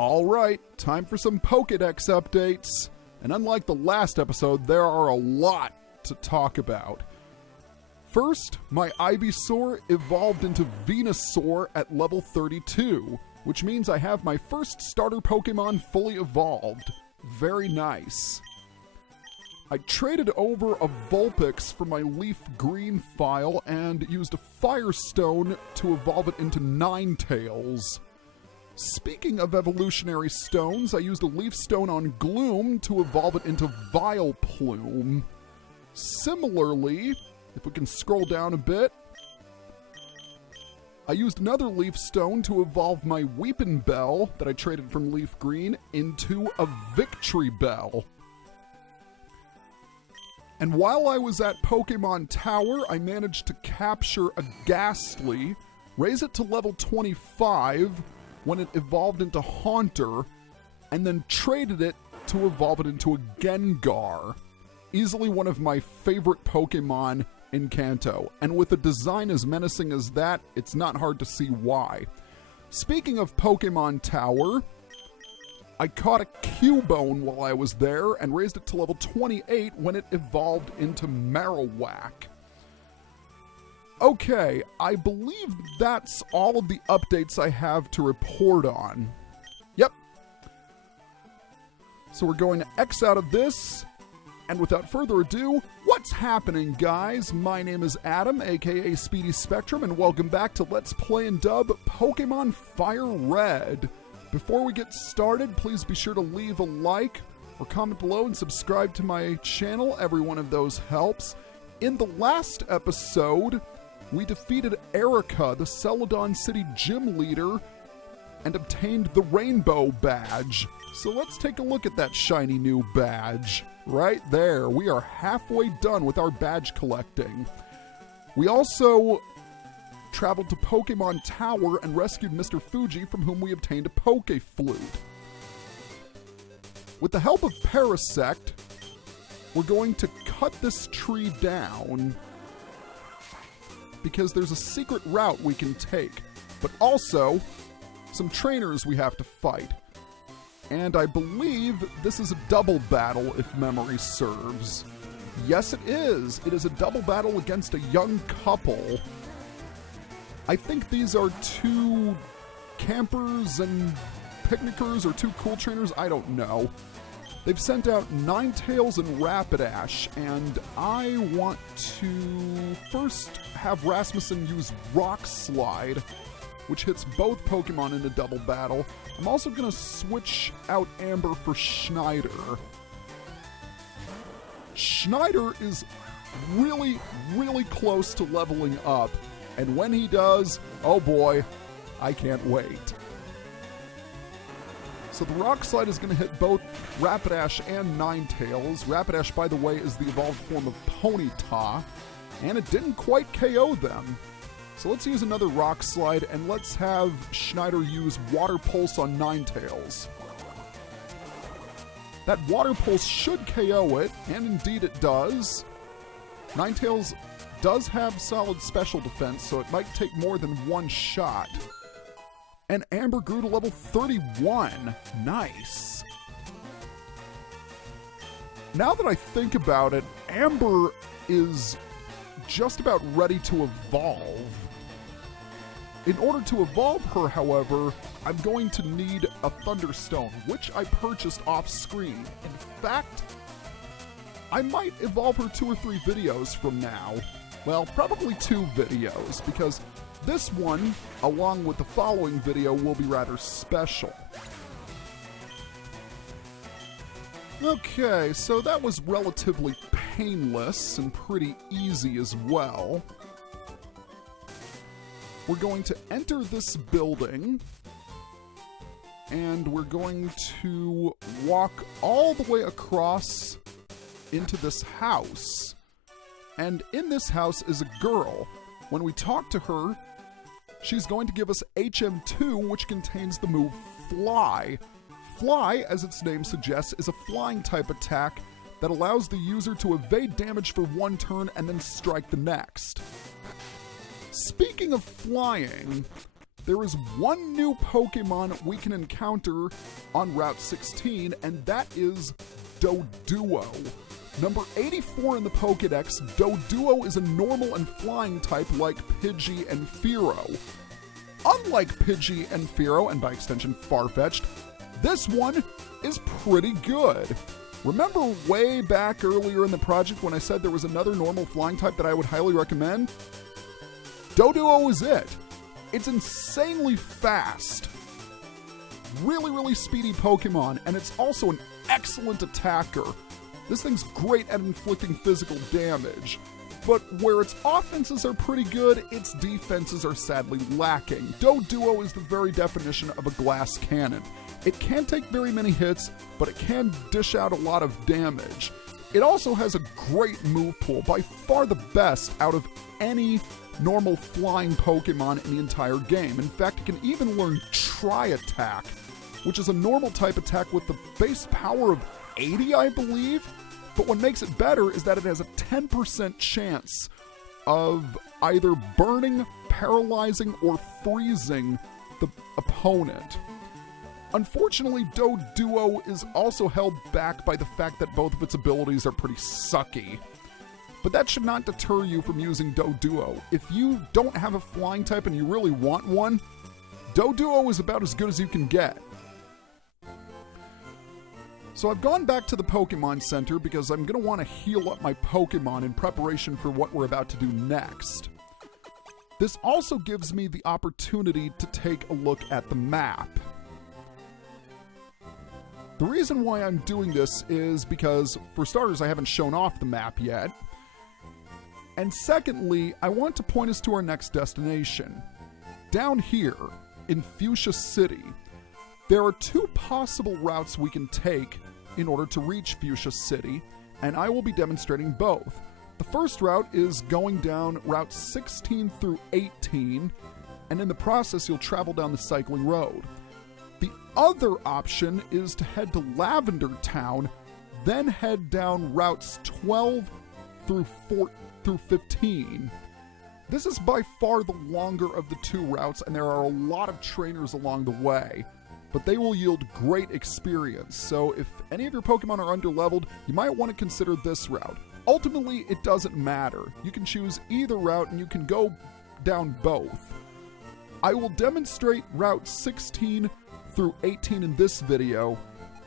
Alright, time for some Pokedex updates. And unlike the last episode, there are a lot to talk about. First, my Ivysaur evolved into Venusaur at level 32, which means I have my first starter Pokemon fully evolved. Very nice. I traded over a Vulpix for my Leaf Green file and used a Firestone to evolve it into Ninetales. Speaking of evolutionary stones, I used a Leaf Stone on Gloom to evolve it into Vileplume. Similarly, if we can scroll down a bit, I used another Leaf Stone to evolve my Weepinbell that I traded from Leaf Green into a Victory Bell. And while I was at Pokemon Tower, I managed to capture a Ghastly, raise it to level 25 when it evolved into Haunter, and then traded it to evolve it into a Gengar. Easily one of my favorite Pokemon in Kanto, and with a design as menacing as that, it's not hard to see why. Speaking of Pokemon Tower, I caught a Cubone while I was there and raised it to level 28 when it evolved into Marowak. Okay, I believe that's all of the updates I have to report on. Yep. So we're going to X out of this, and without further ado, what's happening, guys? My name is Adam, aka Speedy Spectrum, and welcome back to Let's Play and Dub Pokemon Fire Red. Before we get started, please be sure to leave a like or comment below and subscribe to my channel. Every one of those helps. In the last episode, we defeated Erica, the Celadon City gym leader, and obtained the Rainbow Badge. So let's take a look at that shiny new badge. Right there, we are halfway done with our badge collecting. We also traveled to Pokemon Tower and rescued Mr. Fuji, from whom we obtained a Poké Flute. With the help of Parasect, we're going to cut this tree down because there's a secret route we can take, but also some trainers we have to fight. And I believe this is a double battle, if memory serves. Yes, it is. It is a double battle against a young couple. I think these are two campers and picnickers, or two cool trainers, I don't know. They've sent out Ninetales and Rapidash, and I want to first have Rasmussen use Rock Slide, which hits both Pokemon in a double battle. I'm also going to switch out Amber for Schneider. Schneider is really, really close to leveling up, and when he does, oh boy, I can't wait. So the Rock Slide is going to hit both Rapidash and Ninetales. Rapidash, by the way, is the evolved form of Ponyta, and it didn't quite KO them. So let's use another Rock Slide, and let's have Schneider use Water Pulse on Ninetales. That Water Pulse should KO it, and indeed it does. Ninetales does have solid special defense, so it might take more than one shot. And Amber grew to level 31. Nice. Now that I think about it, Amber is just about ready to evolve. In order to evolve her, however, I'm going to need a Thunderstone, which I purchased off screen. In fact, I might evolve her 2 or 3 videos from now. Well, probably 2 videos, because this one, along with the following video, will be rather special. Okay, so that was relatively painless and pretty easy as well. We're going to enter this building, and we're going to walk all the way across into this house. And in this house is a girl. When we talk to her, she's going to give us HM2, which contains the move Fly. Fly, as its name suggests, is a flying type attack that allows the user to evade damage for one turn and then strike the next. Speaking of flying, there is one new Pokemon we can encounter on Route 16, and that is Doduo. Number 84 in the Pokedex, Doduo is a normal and flying type like Pidgey and Sphero. Unlike Pidgey and Sphero, and by extension Farfetch'd, this one is pretty good. Remember way back earlier in the project when I said there was another normal flying type that I would highly recommend? Doduo is it. It's insanely fast. Really, really speedy Pokemon, and it's also an excellent attacker. This thing's great at inflicting physical damage. But where its offenses are pretty good, its defenses are sadly lacking. Doduo is the very definition of a glass cannon. It can't take very many hits, but it can dish out a lot of damage. It also has a great move pool, by far the best out of any normal flying Pokemon in the entire game. In fact, it can even learn Tri-Attack, which is a normal type attack with the base power of 80, I believe. But what makes it better is that it has a 10% chance of either burning, paralyzing, or freezing the opponent. Unfortunately, Doduo is also held back by the fact that both of its abilities are pretty sucky. But that should not deter you from using Doduo. If you don't have a flying type and you really want one, Doduo is about as good as you can get. So I've gone back to the Pokemon Center because I'm going to want to heal up my Pokemon in preparation for what we're about to do next. This also gives me the opportunity to take a look at the map. The reason why I'm doing this is because, for starters, I haven't shown off the map yet. And secondly, I want to point us to our next destination. Down here, in Fuchsia City, there are two possible routes we can take in order to reach Fuchsia City, and I will be demonstrating both. The first route is going down Route 16 through 18, and in the process you'll travel down the cycling road. The other option is to head to Lavender Town, then head down routes 12 through 15. This is by far the longer of the two routes, and there are a lot of trainers along the way, but they will yield great experience. So if any of your Pokemon are underleveled, you might want to consider this route. Ultimately, it doesn't matter. You can choose either route and you can go down both. I will demonstrate Route 16 through 18 in this video,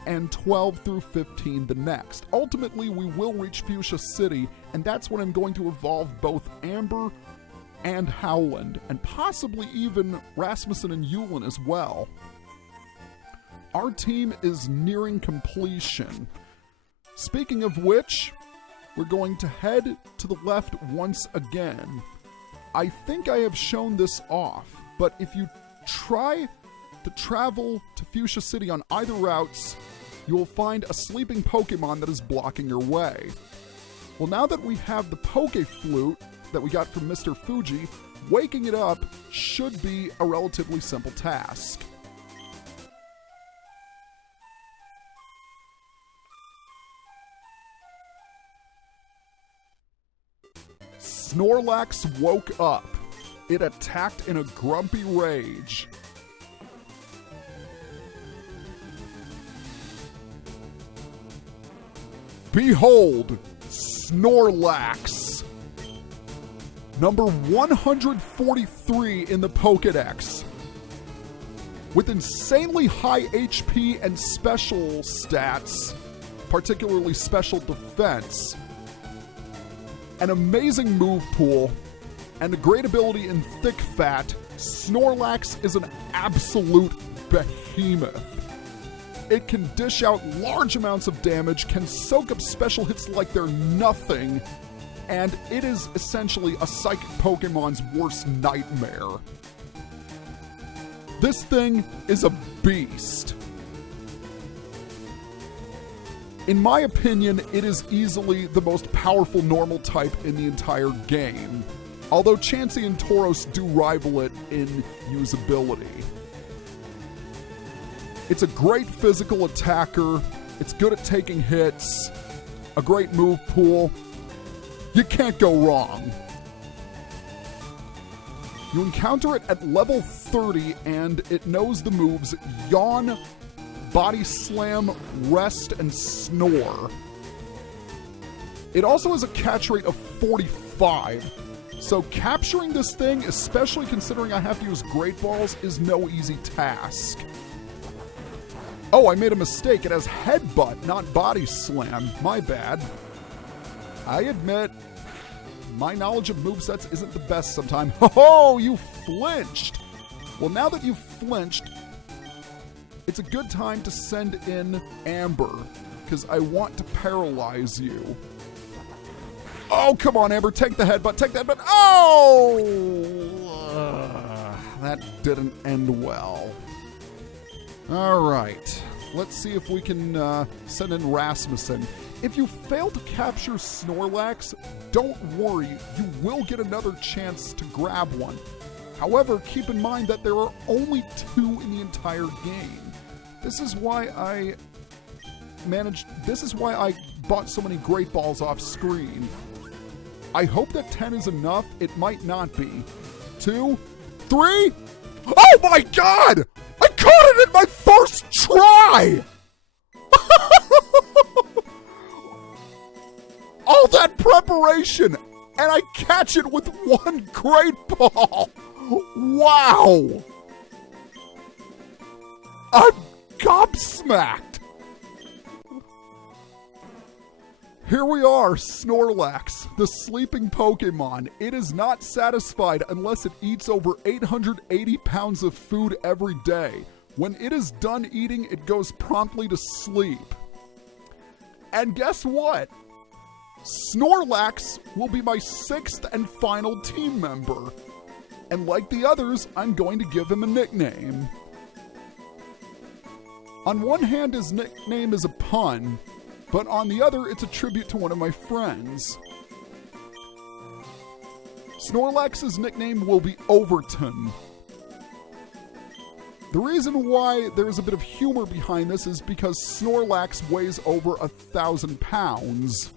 and 12 through 15 the next. Ultimately, we will reach Fuchsia City, and that's when I'm going to evolve both Amber and Howland, and possibly even Rasmussen and Yulin as well. Our team is nearing completion. Speaking of which, we're going to head to the left once again. I think I have shown this off, but if you try to travel to Fuchsia City on either routes, you will find a sleeping Pokemon that is blocking your way. Well, now that we have the Poké Flute that we got from Mr. Fuji, waking it up should be a relatively simple task. Snorlax woke up. It attacked in a grumpy rage. Behold, Snorlax, number 143 in the Pokedex. With insanely high HP and special stats, particularly special defense, an amazing move pool, and a great ability in Thick Fat, Snorlax is an absolute behemoth. It can dish out large amounts of damage, can soak up special hits like they're nothing, and it is essentially a psychic Pokemon's worst nightmare. This thing is a beast. In my opinion, it is easily the most powerful normal type in the entire game, although Chansey and Tauros do rival it in usability. It's a great physical attacker, it's good at taking hits, a great move pool. You can't go wrong. You encounter it at level 30, and it knows the moves Yawn, Body Slam, Rest, and Snore. It also has a catch rate of 45. So capturing this thing, especially considering I have to use Great Balls, is no easy task. Oh, I made a mistake. It has Headbutt, not Body Slam. My bad. I admit, my knowledge of movesets isn't the best sometimes. Oh, you flinched! Well, now that you've flinched, it's a good time to send in Amber, because I want to paralyze you. Oh, come on, Amber, take the headbutt, take the headbutt. Oh! That didn't end well. All right, let's see if we can send in Rasmussen. If you fail to capture Snorlax, don't worry, you will get another chance to grab one. However, keep in mind that there are only 2 in the entire game. This is why I bought so many Great Balls off screen. I hope that 10 is enough. It might not be. 2, 3. Oh my God! I caught it in my first try! All that preparation, and I catch it with 1 Great Ball. Wow! I'm gobsmacked. Here we are, Snorlax, the sleeping Pokemon. It is not satisfied unless it eats over 880 pounds of food every day. When it is done eating, it goes promptly to sleep. And guess what? Snorlax will be my 6th and final team member. And like the others, I'm going to give him a nickname. On one hand, his nickname is a pun, but on the other, it's a tribute to one of my friends. Snorlax's nickname will be Overton. The reason why there's a bit of humor behind this is because Snorlax weighs over 1,000 pounds.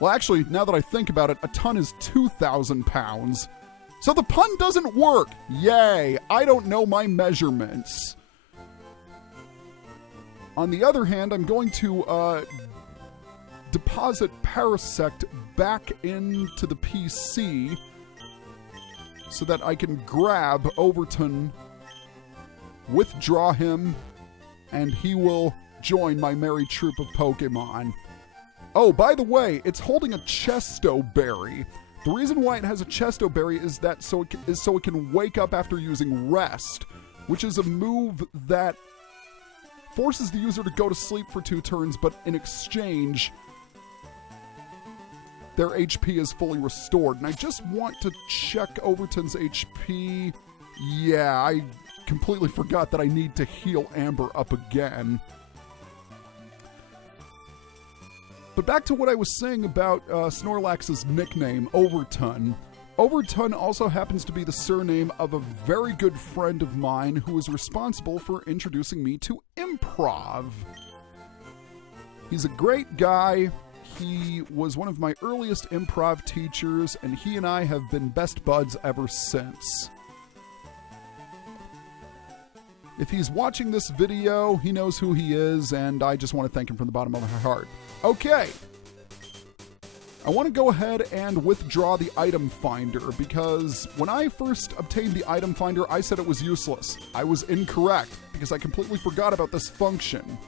Well, actually, now that I think about it, a ton is 2,000 pounds. So the pun doesn't work. Yay, I don't know my measurements. On the other hand, I'm going to deposit Parasect back into the PC so that I can grab Overton, withdraw him, and he will join my merry troop of Pokemon. Oh, by the way, it's holding a Chesto Berry. The reason why it has a Chesto Berry is that so it can wake up after using Rest, which is a move that forces the user to go to sleep for 2 turns, but in exchange, their HP is fully restored. And I just want to check Overton's HP. Yeah, I completely forgot that I need to heal Amber up again. But back to what I was saying about Snorlax's nickname, Overton. Overton also happens to be the surname of a very good friend of mine who is responsible for introducing me to improv. He's a great guy. He was one of my earliest improv teachers, and he and I have been best buds ever since. If he's watching this video, he knows who he is, and I just want to thank him from the bottom of my heart. Okay. I want to go ahead and withdraw the item finder because when I first obtained the item finder, I said it was useless. I was incorrect because I completely forgot about this function.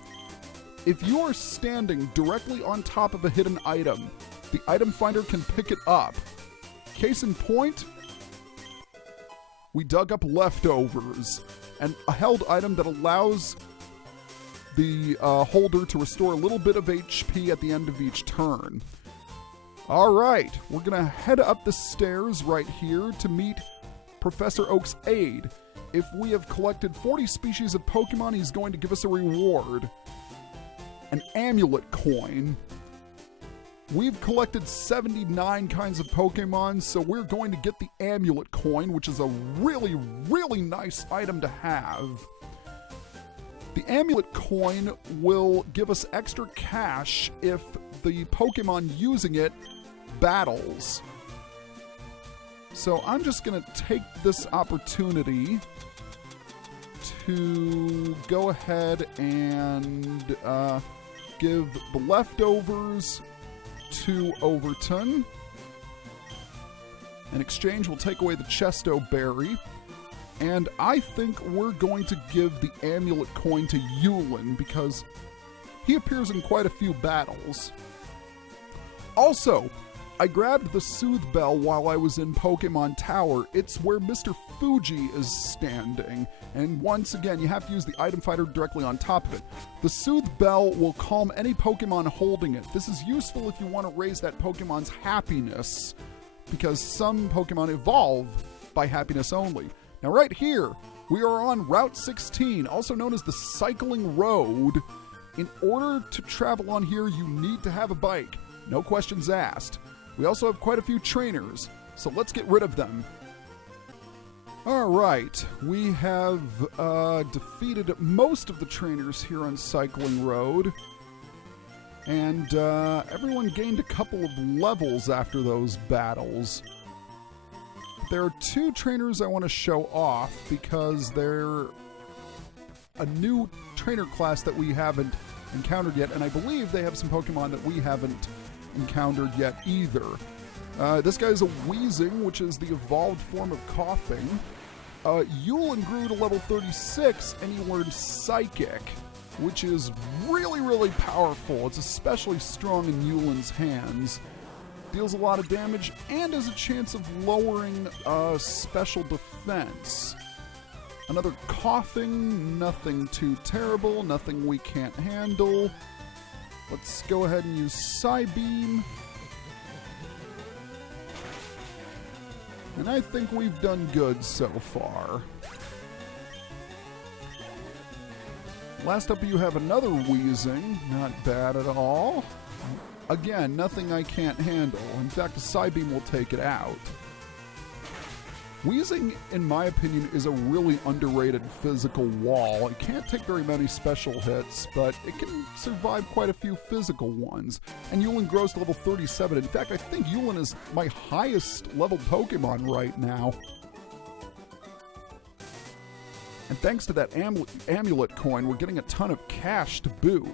If you are standing directly on top of a hidden item, the item finder can pick it up. Case in point, we dug up leftovers, and a held item that allows the holder to restore a little bit of HP at the end of each turn. All right, we're going to head up the stairs right here to meet Professor Oak's Aide. If we have collected 40 species of Pokemon, he's going to give us a reward. An amulet coin. We've collected 79 kinds of Pokemon, so we're going to get the amulet coin, which is a really, really nice item to have. The amulet coin will give us extra cash if the Pokemon using it battles. So I'm just going to take this opportunity to go ahead and give the leftovers to Overton. In exchange, we'll take away the Chesto Berry. And I think we're going to give the Amulet Coin to Yulin because he appears in quite a few battles. Also, I grabbed the Soothe Bell while I was in Pokemon Tower. It's where Mr. Fuji is standing. And once again, you have to use the item fighter directly on top of it. The Soothe Bell will calm any Pokemon holding it. This is useful if you want to raise that Pokemon's happiness, because some Pokemon evolve by happiness only. Now right here, we are on Route 16, also known as the Cycling Road. In order to travel on here, you need to have a bike. No questions asked. We also have quite a few trainers, so let's get rid of them. Alright, we have defeated most of the trainers here on Cycling Road. And everyone gained a couple of levels after those battles. There are two trainers I want to show off because they're a new trainer class that we haven't encountered yet, and I believe they have some Pokemon that we haven't encountered yet either. This guy is a Weezing, which is the evolved form of Coughing. Yulin grew to level 36, and he learned Psychic, which is really, really powerful. It's especially strong in Yulin's hands. Deals a lot of damage, and has a chance of lowering special defense. Another Coughing, nothing too terrible, nothing we can't handle. Let's go ahead and use Psybeam. And I think we've done good so far. Last up, you have another Weezing. Not bad at all. Again, nothing I can't handle. In fact, a Psybeam will take it out. Weezing, in my opinion, is a really underrated physical wall. It can't take very many special hits, but it can survive quite a few physical ones. And Yulin grows to level 37. In fact, I think Yulin is my highest leveled Pokemon right now. And thanks to that amulet coin, we're getting a ton of cash to boot.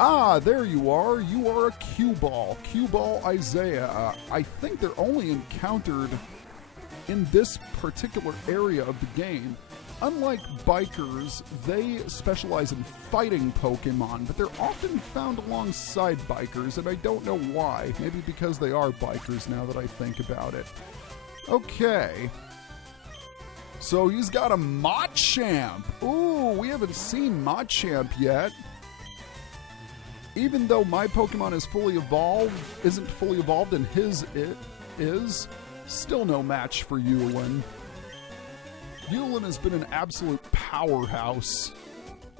Ah, there you are. You are a Cue-Ball. Cue-Ball Isaiah. I think they're only encountered in this particular area of the game. Unlike bikers, they specialize in fighting Pokemon, but they're often found alongside bikers, and I don't know why. Maybe because they are bikers now that I think about it. Okay. So he's got a Machamp. Ooh, we haven't seen Machamp yet. Even though my Pokemon is fully evolved, isn't fully evolved, and his it is, still no match for Yulin. Yulin has been an absolute powerhouse,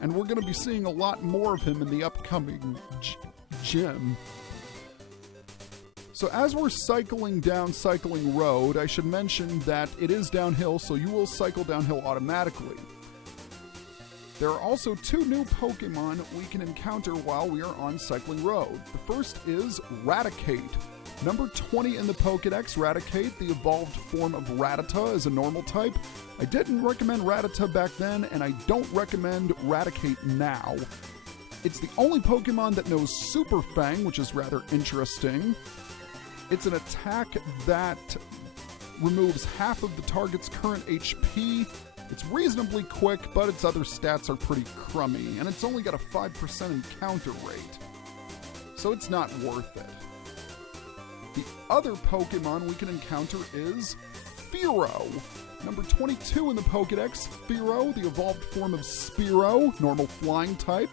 and we're going to be seeing a lot more of him in the upcoming gym. So as we're cycling down Cycling Road, I should mention that it is downhill, so you will cycle downhill automatically. There are also two new Pokemon we can encounter while we are on Cycling Road. The first is Radicate. Number 20 in the Pokedex, Radicate, the evolved form of Rattata, is a normal type. I didn't recommend Rattata back then, and I don't recommend Radicate now. It's the only Pokemon that knows Super Fang, which is rather interesting. It's an attack that removes half of the target's current HP. It's reasonably quick, but its other stats are pretty crummy, and it's only got a 5% encounter rate, so it's not worth it. The other Pokemon we can encounter is Sphero. Number 22 in the Pokedex, Sphero, the evolved form of Sphero, normal flying type.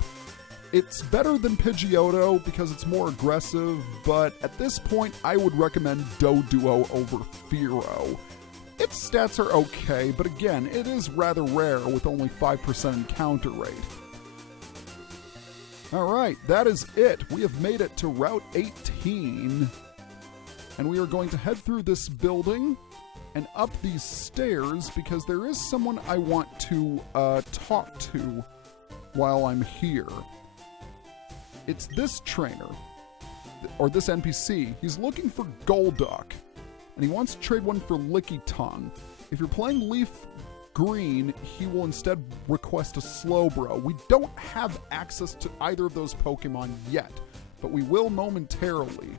It's better than Pidgeotto because it's more aggressive, but at this point I would recommend Doduo over Sphero. Its stats are okay, but again, it is rather rare with only 5% encounter rate. Alright, that is it. We have made it to Route 18. And we are going to head through this building and up these stairs because there is someone I want to talk to while I'm here. It's this trainer. or this NPC, he's looking for Golduck, and he wants to trade one for Licky Tongue. If you're playing Leaf Green, he will instead request a Slowbro. We don't have access to either of those Pokemon yet, but we will momentarily.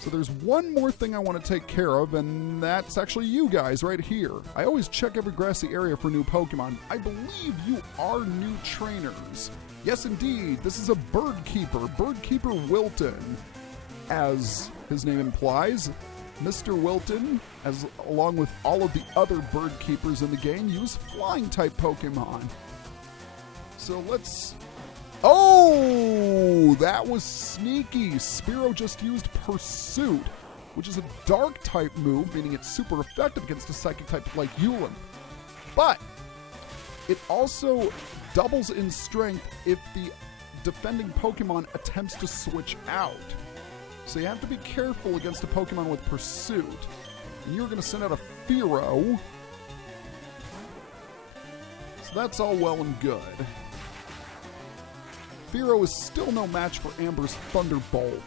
So there's one more thing I want to take care of, and that's actually you guys right here. I always check every grassy area for new Pokemon. I believe you are new trainers. Yes, indeed. This is a bird keeper, Birdkeeper Wilton, as his name implies. Mr. Wilton, along with all of the other bird keepers in the game, use flying-type Pokemon. So let's... Oh, that was sneaky. Sphero just used Pursuit, which is a dark-type move, meaning it's super effective against a psychic-type like Yulin. But it also doubles in strength if the defending Pokemon attempts to switch out. So you have to be careful against a Pokemon with Pursuit. And you're going to send out a Sphero. So that's all well and good. Sphero is still no match for Amber's Thunderbolt.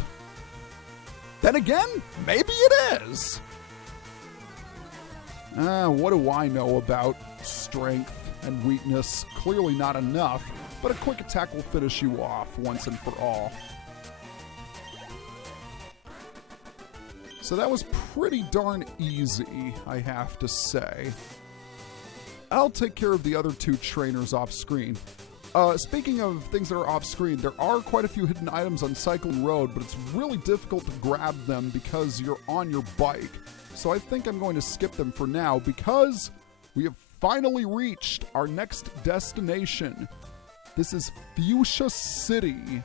Then again, maybe it is. What do I know about strength and weakness? Clearly not enough, but a quick attack will finish you off once and for all. So that was pretty darn easy, I have to say. I'll take care of the other two trainers off screen. Speaking of things that are off screen, there are quite a few hidden items on Cycling Road, but it's really difficult to grab them because you're on your bike. So I think I'm going to skip them for now because we have finally reached our next destination. This is Fuchsia City.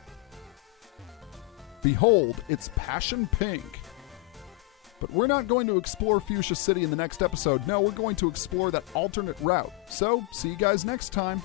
Behold, it's passion pink. But we're not going to explore Fuchsia City in the next episode. No, we're going to explore that alternate route. So, see you guys next time.